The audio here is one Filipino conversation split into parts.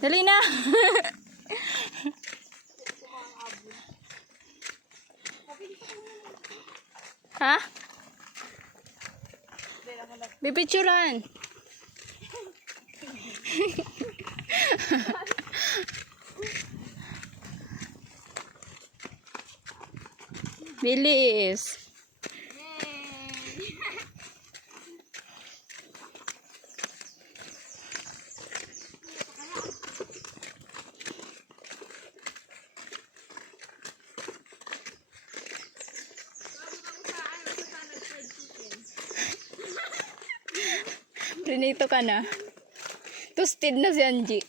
Dali na. Ha? Bipicturan. Bilis. Prinito ka na. Toasted na si Angie.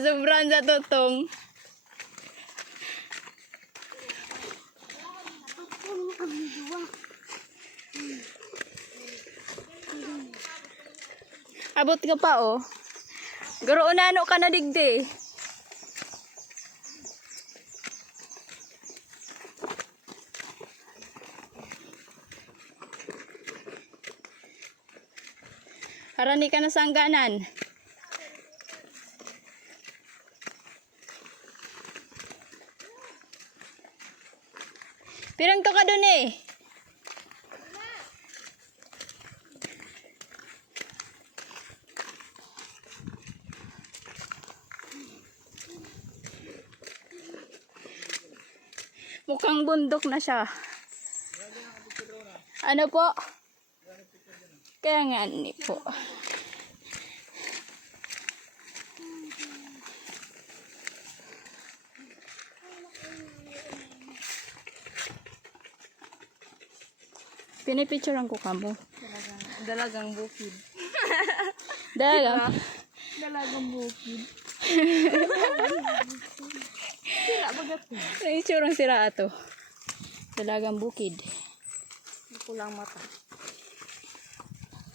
Sobrang sa totong. Abot ka pa oh. Garo unano ka na digdi. Harani ka na sa hangganan. Pirang to ka dun eh. Mukhang bundok na siya. Ano po? Kaya nga ni po. Pinipicturean ko kamo. Dalagang bukid. Dalagang? Dalagang bukid. Sira bagat mo. Naitsurang sira ato. Dalagang bukid. Kulang mata.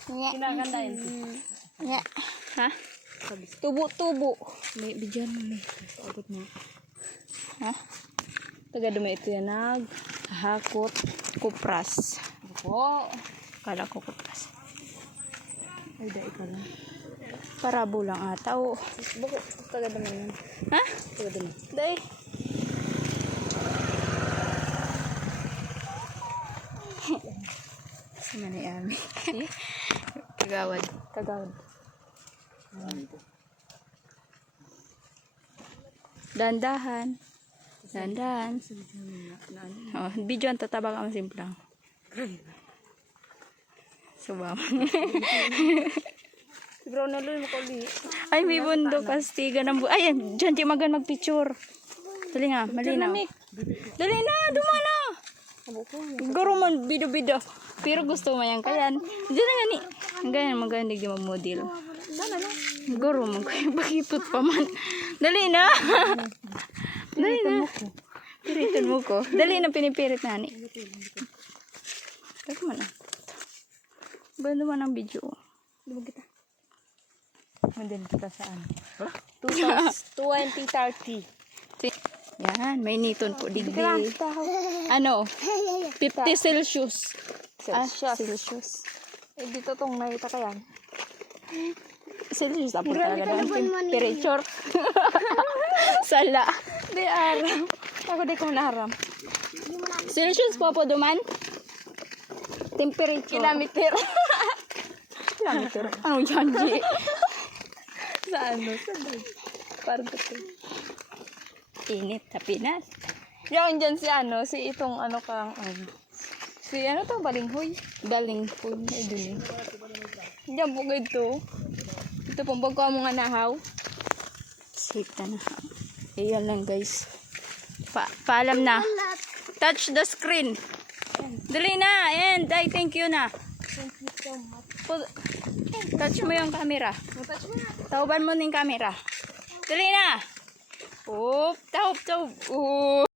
Kinakandain ko. Nga. Ha? Tubo-tubo. May bigyan mo ni. Abot mo. Ha? Taga dumi ito yan naghakot kupras. Oo. Kala ko kupras. Ay, dai ka lang. Parabo lang ata o. Bakit? Taga naman yan. Ha? Taga naman. Day. Sama ni Ami. Kagawad. Kagawad. Dandahan. Dandahan. Oh, video ang tatabang ang simplang. Subam. Bro, naluin mo ko ulit. Ay, may bundok. Kastiga ng ay, dyan di magan magpicture. Dali nga, malinaw. Dali na, dumana. Garo man, bido-bido. Pero gusto mo yan. Kaya, dyan nga ni. Ganyan, maganig di mag-model. Sana no? Garo man, bakipot pa man. Dali na. Dali na. Piritan mo ko. Dali na, pinipirit na ni. Dali man na. Bando man ang video. Diba kita? Mandun kita saan? 2030. Yan, may niton po digdi. Ano? 50 Celsius. Celsius. Eh, dito tong nakita ka yan. Celsius, apo talaga ng temperature. Sala. Di aram. Ako di ko naram. Celsius po duman? Temperature. Kilometer. Kilometer. Ano yan, G? Sa ano? Sa parang ito. Init sa Pinas. Yan dyan si ano, si itong ano kang si ano to, balinghoy. Balinghoy. Ay, dun. Diyan po ito. Ito pong pagkawa mo nga nahaw. Safe na. Ayan lang guys. Paalam na. Touch the screen. Dali na. And I thank you na. Thank you so much. Touch mo yung camera. Touch mo na. Tauban mo ng camera. Dali na. Oop. Taub. Oop.